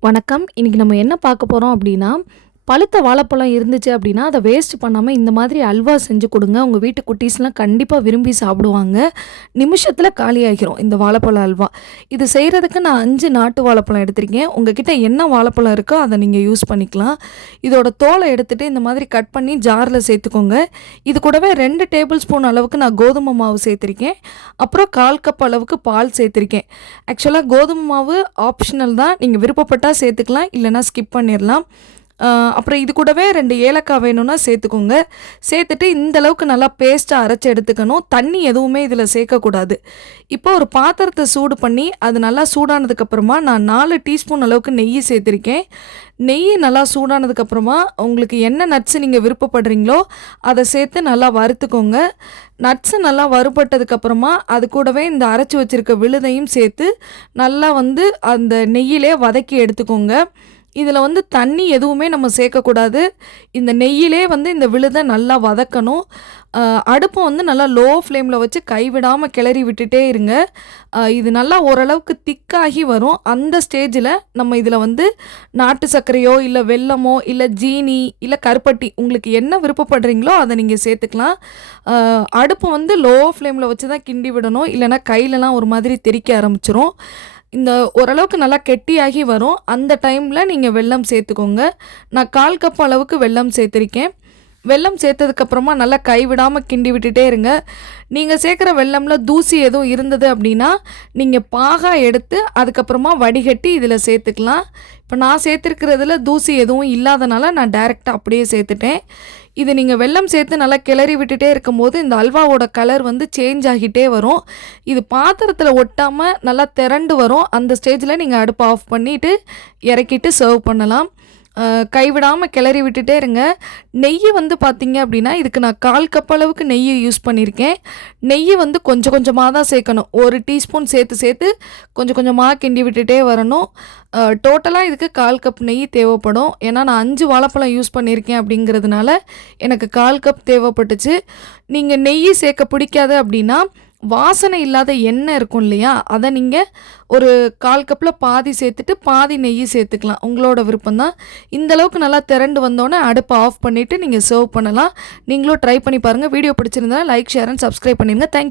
வணக்கம். இன்றைக்கி நம்ம என்ன பார்க்க போகிறோம் அப்படின்னா பழுத்த வாழைப்பழம் இருந்துச்சு அப்படின்னா அதை வேஸ்ட் பண்ணாமல் இந்த மாதிரி அல்வா செஞ்சு கொடுங்க. உங்கள் வீட்டு குட்டீஸ்லாம் கண்டிப்பாக விரும்பி சாப்பிடுவாங்க. நிமிஷத்தில் காலியாகிரும் இந்த வாழைப்பழம் அல்வா. இது செய்கிறதுக்கு நான் அஞ்சு நாட்டு வாழைப்பழம் எடுத்திருக்கேன். உங்ககிட்ட என்ன வாழைப்பழம் இருக்கோ அதை நீங்கள் யூஸ் பண்ணிக்கலாம். இதோட தோலை எடுத்துகிட்டு இந்த மாதிரி கட் பண்ணி ஜாரில் சேர்த்துக்கோங்க. இது கூடவே ரெண்டு டேபிள் ஸ்பூன் அளவுக்கு நான் கோதுமை மாவு சேர்த்துருக்கேன். அப்புறம் கால் கப் அளவுக்கு பால் சேர்த்துருக்கேன். ஆக்சுவலாக கோதுமை மாவு ஆப்ஷனல் தான். நீங்கள் விருப்பப்பட்டால் சேர்த்துக்கலாம். இல்லைனா ஸ்கிப் பண்ணிடலாம் அப்புறம் இது கூடவே ரெண்டு ஏலக்காய் வேணும்னா சேர்த்துக்கோங்க. சேர்த்துட்டு இந்த அளவுக்கு நல்லா பேஸ்ட்டாக அரைச்சி எடுத்துக்கணும். தண்ணி எதுவுமே இதில் சேர்க்கக்கூடாது. இப்போ ஒரு பாத்திரத்தை சூடு பண்ணி அது நல்லா சூடானதுக்கப்புறமா நான் நாலு டீஸ்பூன் அளவுக்கு நெய் சேர்த்துருக்கேன். நெய் நல்லா சூடானதுக்கப்புறமா உங்களுக்கு என்ன நட்ஸு நீங்கள் விருப்பப்படுறீங்களோ அதை சேர்த்து நல்லா வறுத்துக்கோங்க. நட்ஸு நல்லா வறுபட்டதுக்கப்புறமா அது கூடவே இந்த அரைச்சி வச்சுருக்க விழுதையும் சேர்த்து நல்லா வந்து அந்த நெய்யிலே வதக்கி எடுத்துக்கோங்க. இதில் வந்து தண்ணி எதுவுமே நம்ம சேர்க்கக்கூடாது. இந்த நெய்யிலே வந்து இந்த விழுதை நல்லா வதக்கணும். அடுப்பை வந்து நல்லா லோ ஃப்ளேமில் வச்சு கைவிடாமல் கிளறி விட்டுட்டே இருங்க. இது நல்லா ஓரளவுக்கு திக்காகி வரும். அந்த ஸ்டேஜில் நம்ம இதில் வந்து நாட்டு சர்க்கரையோ இல்லை வெல்லமோ இல்லை ஜீனி இல்லை கருப்பட்டி உங்களுக்கு என்ன விருப்பப்படுறீங்களோ அதை நீங்கள் சேர்த்துக்கலாம். அடுப்பை வந்து லோ ஃப்ளேமில் வச்சு தான் கிண்டி விடணும். இல்லைன்னா கையிலலாம் ஒரு மாதிரி தெறிக்க ஆரம்பிச்சிரும். இந்த ஓரளவுக்கு நல்லா கெட்டியாகி வரும். அந்த டைமில் நீங்கள் வெல்லம் சேர்த்துக்கோங்க. நான் கால் கப் அளவுக்கு வெல்லம் சேர்த்துருக்கேன். வெல்லம் சேர்த்ததுக்கப்புறமா நல்லா கைவிடாமல் கிண்டி விட்டுட்டே இருங்க. நீங்கள் சேர்க்குற வெல்லமில் தூசி எதுவும் இருந்தது அப்படின்னா நீங்கள் பாகா எடுத்து அதுக்கப்புறமா வடிகட்டி இதில் சேர்த்துக்கலாம். இப்போ நான் சேர்த்துருக்கிறதுல தூசி எதுவும் இல்லாதனால நான் டைரெக்டாக அப்படியே சேர்த்துட்டேன். இது நீங்கள் வெல்லம் சேர்த்து நல்லா கிளறி விட்டுட்டே இருக்கும்போது இந்த அல்வாவோட கலர் வந்து சேஞ்ச் ஆகிட்டே வரும். இது பாத்திரத்தில் ஒட்டாமல் நல்லா திரண்டு வரும். அந்த ஸ்டேஜில் நீங்கள் அடுப்பை ஆஃப் பண்ணிவிட்டு இறக்கிட்டு சர்வ் பண்ணலாம். கைவிடாமல் கிளறி விட்டுட்டே இருங்க. நெய் வந்து பார்த்திங்க அப்படின்னா இதுக்கு நான் கால் கப் அளவுக்கு நெய் யூஸ் பண்ணியிருக்கேன் நெய் வந்து கொஞ்சம் கொஞ்சமாக தான் சேர்க்கணும். ஒரு டீஸ்பூன் சேர்த்து சேர்த்து கொஞ்சம் கொஞ்சமாக கிண்டி விட்டுட்டே வரணும். டோட்டலாக இதுக்கு கால் கப் நெய் தேவைப்படும். ஏன்னா நான் அஞ்சு வாழைப்பழம் யூஸ் பண்ணியிருக்கேன் அப்படிங்கிறதுனால எனக்கு கால் கப் தேவைப்பட்டுச்சு. நீங்கள் நெய் சேர்க்க பிடிக்காது அப்படின்னா வாசனை இல்லாத எண்ணெய் இருக்கும் இல்லையா? அதை நீங்கள் ஒரு கால் கப்பில் பாதி சேர்த்துட்டு பாதி நெய் சேர்த்துக்கலாம். உங்களோட விருப்பம் தான் இந்தளவுக்கு நல்லா திரண்டு வந்தோடனே அடுப்பை ஆஃப் பண்ணிவிட்டு நீங்கள் சர்வ் பண்ணலாம். நீங்களும் ட்ரை பண்ணி பாருங்கள் வீடியோ பிடிச்சிருந்தா லைக் ஷேர் அண்ட் சப்ஸ்கிரைப் பண்ணிடுங்க தேங்க்